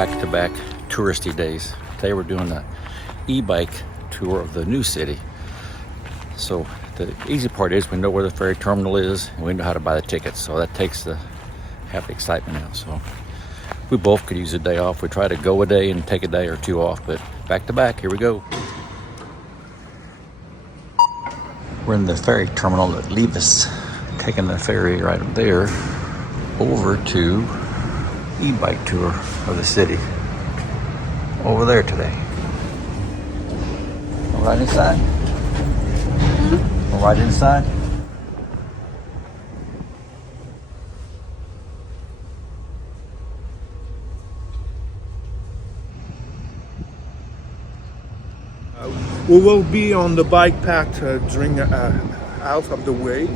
back-to-back touristy days. Today we're doing the e-bike tour of the new city. So the easy part is we know where the ferry terminal is and we know how to buy the tickets. So that takes the half the excitement out. So we both could use a day off. We try to go a day and take a day or two off, but back to back, here we go. We're in the ferry terminal at Levis, taking the ferry right up there over to e-bike tour of the city over there today. All right inside. All right inside. We will be on the bike path during half of the way.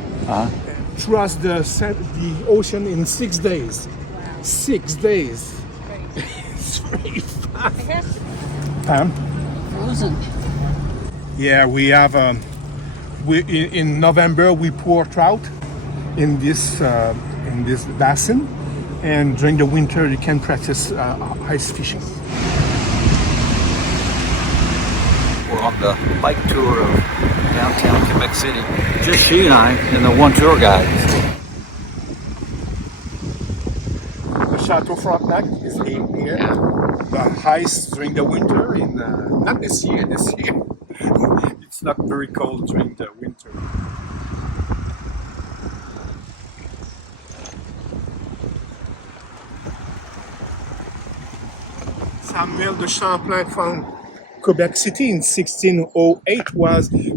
Cross the ocean in 6 days. 6 days. It's very fast. Pam? Frozen. Yeah, we have. In November we pour trout in this basin, and during the winter you can practice ice fishing. We're on the bike tour of downtown Quebec City. Just she and I and the one tour guide. The Chateau Frontenac is here. The ice during the winter, not this year. It's not very cold during the winter. Samuel de Champlain found Quebec City in 1608.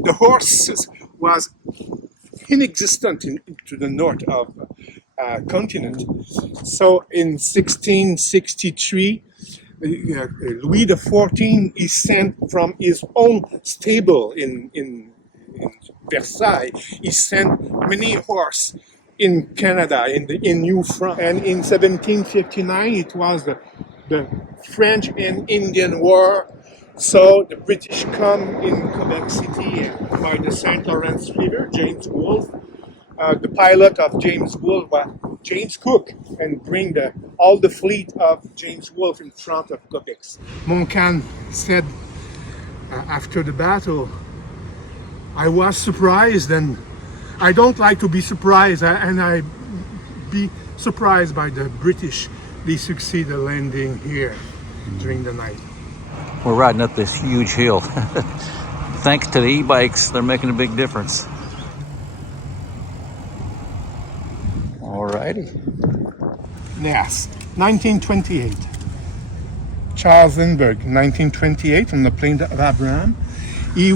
The horses was inexistent to the north of continent. So in 1663, Louis XIV is sent from his own stable in Versailles. He sent many horses in Canada, in New France. And in 1759, it was the French and Indian War. So the British come in Quebec City by the St. Lawrence River, James Wolfe. The pilot of James Wolfe was James Cook, and bring all the fleet of James Wolfe in front of Quebec. Montcalm said after the battle, I was surprised, and I don't like to be surprised, and I be surprised by the British. They succeeded landing here during the night. We're riding up this huge hill. Thanks to the e-bikes, they're making a big difference. Alrighty. Yes, 1928. Charles Lindbergh, 1928, on the plain of Abraham. He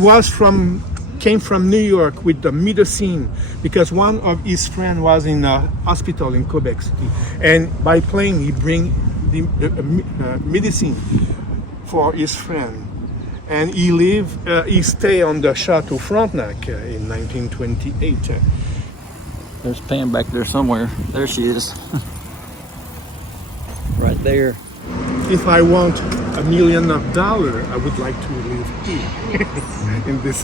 came from New York with the medicine because one of his friends was in a hospital in Quebec City, and by plane he bring the medicine for his friend, and he stayed on the Chateau Frontenac in 1928. There's Pam back there somewhere. There she is. Right there. If I want $1 million, I would like to live here in this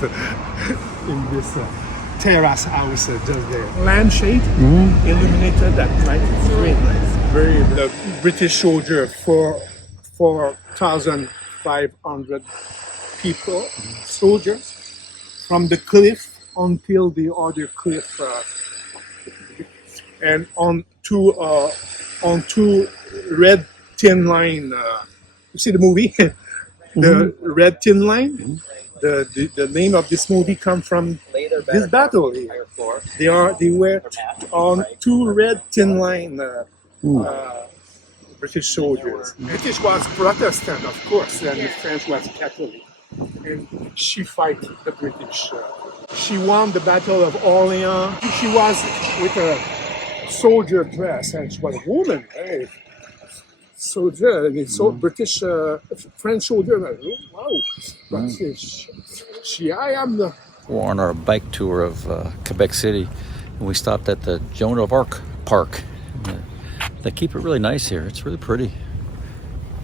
terrace house just there. Lampshade, illuminated at night. It's very nice. The British soldier, 4,500 people, soldiers, from the cliff until the other cliff. And on two red tin line. You see the movie, the red tin line. The name of this movie comes from this battle here. They were on two red tin line. British soldiers. British was Protestant, of course, and the French was Catholic. And she fight the British. She won the Battle of Orleans. She was with a soldier dress, and she was a woman. Hey, soldier, and so British, French soldier. Wow, but I am the. We're on our bike tour of Quebec City, and we stopped at the Joan of Arc Park. They keep it really nice here. It's really pretty.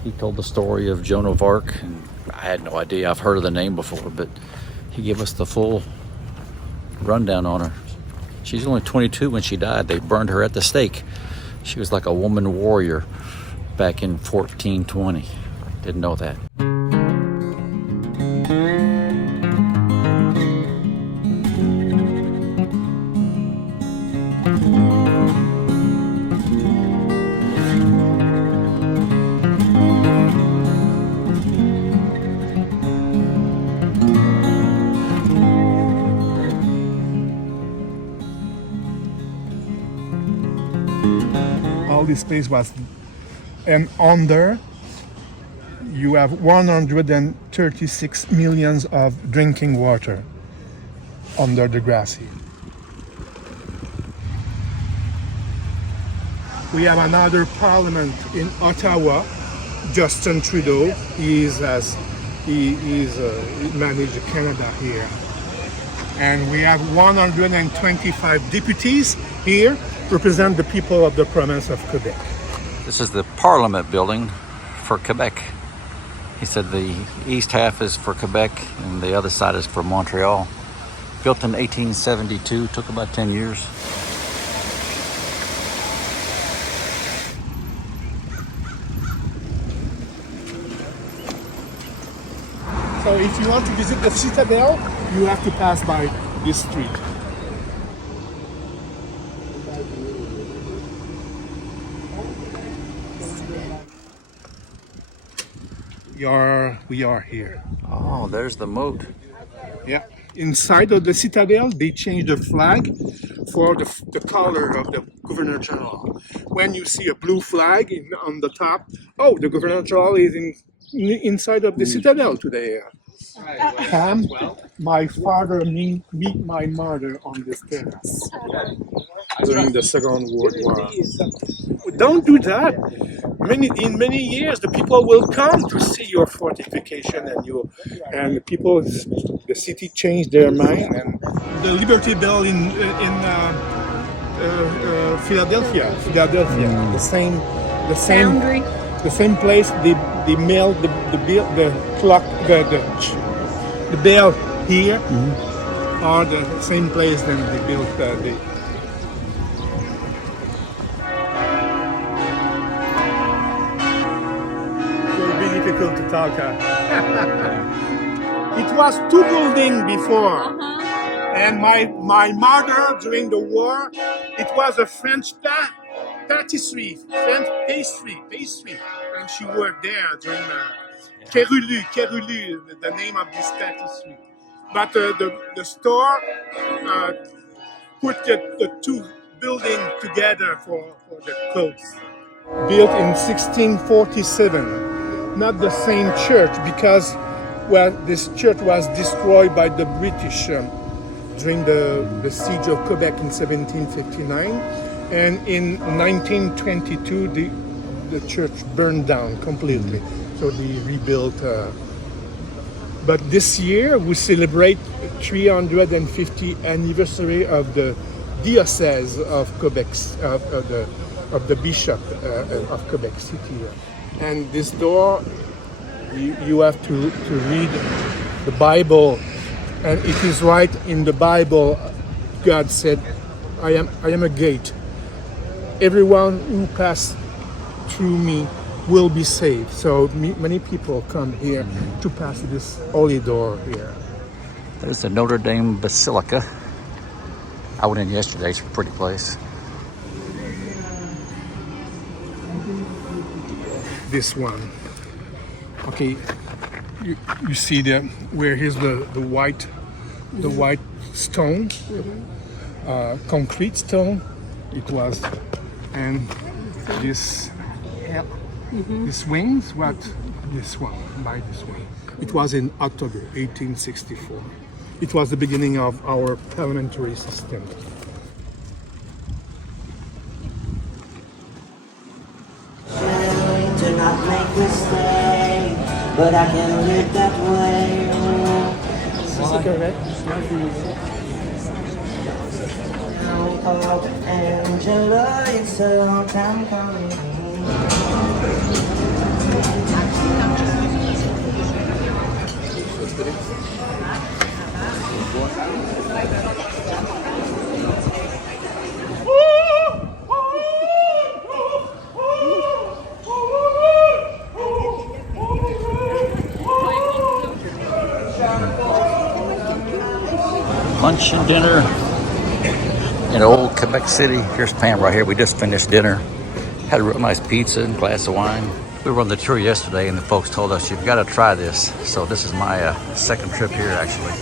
He told the story of Joan of Arc, and I had no idea. I've heard of the name before, but he gave us the full rundown on her. She's only 22 when she died. They burned her at the stake. She was like a woman warrior. back in 1420. Didn't know that. All this place was, and under you have 136 millions of drinking water under the grass here. We have another parliament in Ottawa. Justin Trudeau he managed Canada here, and we have 125 deputies here represent the people of the province of Quebec. This is the Parliament building for Quebec. He said the east half is for Quebec and the other side is for Montreal. Built in 1872, took about 10 years. So if you want to visit the Citadel, you have to pass by this street. We are here. Oh, there's the moat. Yeah. Inside of the Citadel, they changed the flag for the color of the Governor General. When you see a blue flag on the top, oh, the Governor General is inside of the Citadel today. Pam, my father meet my mother on this terrace during the Second World War. Don't do that. In many years, the people will come to see your fortification and the city changed their mind. And the Liberty Bell in Philadelphia, the same place they mailed the clock, the bell here, are the same place that they built the. It will be difficult to talk. It was two buildings before, and my mother during the war, it was a French patisserie, French pastry, and she worked there during Kerulu, the name of this patisserie. But the store put the two buildings together for the clothes. Built in 1647, not the same church because, well, this church was destroyed by the British during the siege of Quebec in 1759, and in 1922 the church burned down completely. So they rebuilt. But this year we celebrate 350th anniversary of the diocese of Quebec, of the bishop of Quebec City. And this door, you have to read the Bible, and it is right in the Bible. God said, I am a gate. Everyone who passes through me will be saved. So many people come here to pass this holy door here. There's the Notre-Dame Basilica. I went in yesterday. It's a pretty place. This one. Okay, you see where here's the white stone, concrete stone. It was, and this wings, what this one, by this one. It was in October 1864. It was the beginning of our parliamentary system. To not make mistakes, but I can live that way. Is it correct? Oh, Angela, it's a long time coming. lunch and dinner in old Quebec City. Here's Pam right here. We just finished dinner. Had a real nice pizza and glass of wine. We were on the tour yesterday and the folks told us you've got to try this. So this is my second trip here actually.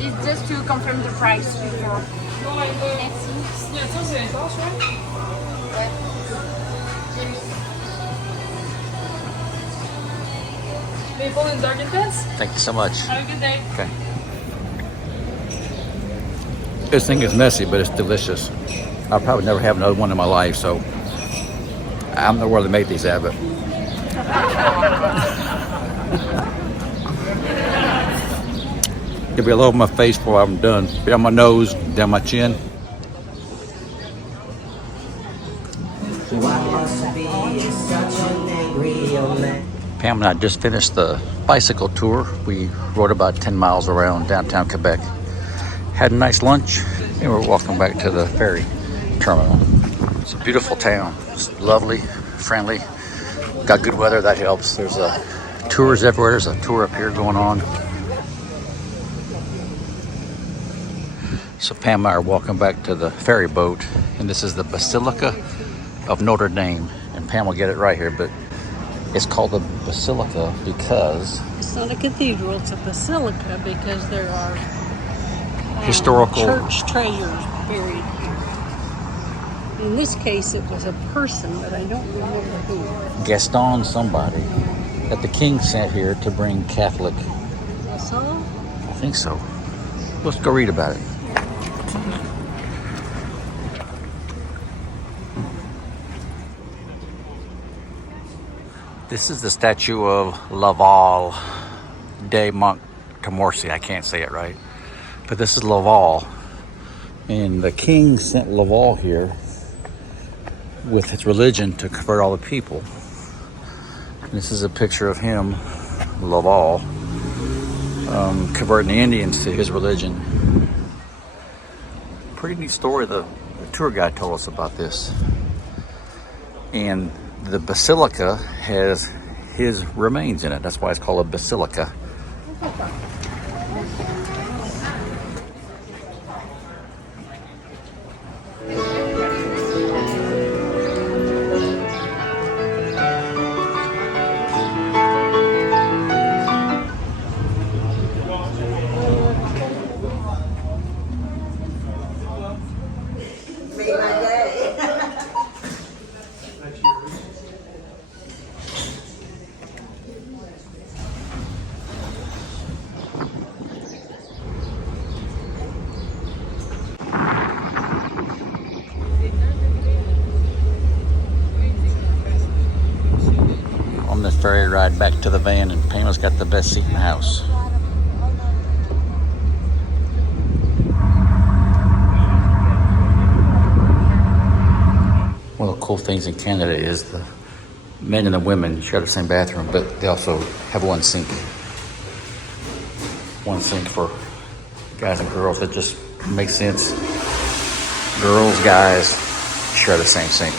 It's just to confirm the price before. Maple and Dunkin' Pants? Thank you so much. Have a good day. Okay. This thing is messy, but it's delicious. I'll probably never have another one in my life, so I don't know where they make these at, but it'll be all over my face before I'm done. Be on my nose, down my chin. Why must be such an angry old man? Pam and I just finished the bicycle tour. We rode about 10 miles around downtown Quebec. Had a nice lunch, and we're walking back to the ferry terminal. It's a beautiful town. It's lovely, friendly. Got good weather, that helps. There's tours everywhere. There's a tour up here going on. So Pam and I are walking back to the ferry boat, and this is the Basilica of Notre-Dame. And Pam will get it right here, but it's called the Basilica because It's not a cathedral, it's a basilica because there are historical church treasures buried here. In this case, it was a person, but I don't remember who. Gaston somebody that the king sent here to bring Catholic. That's all? I think so. Let's go read about it. This is the statue of Laval de Montmorency. I can't say it right, but this is Laval, and the king sent Laval here with his religion to convert all the people. And this is a picture of him, Laval, converting the Indians to his religion. Pretty neat story. The tour guide told us about this, and the basilica has his remains in it. That's why it's called a basilica. On this ferry ride back to the van, and Pamela's got the best seat in the house. One of the cool things in Canada is the men and the women share the same bathroom, but they also have one sink. One sink for guys and girls. That just makes sense. Girls, guys share the same sink.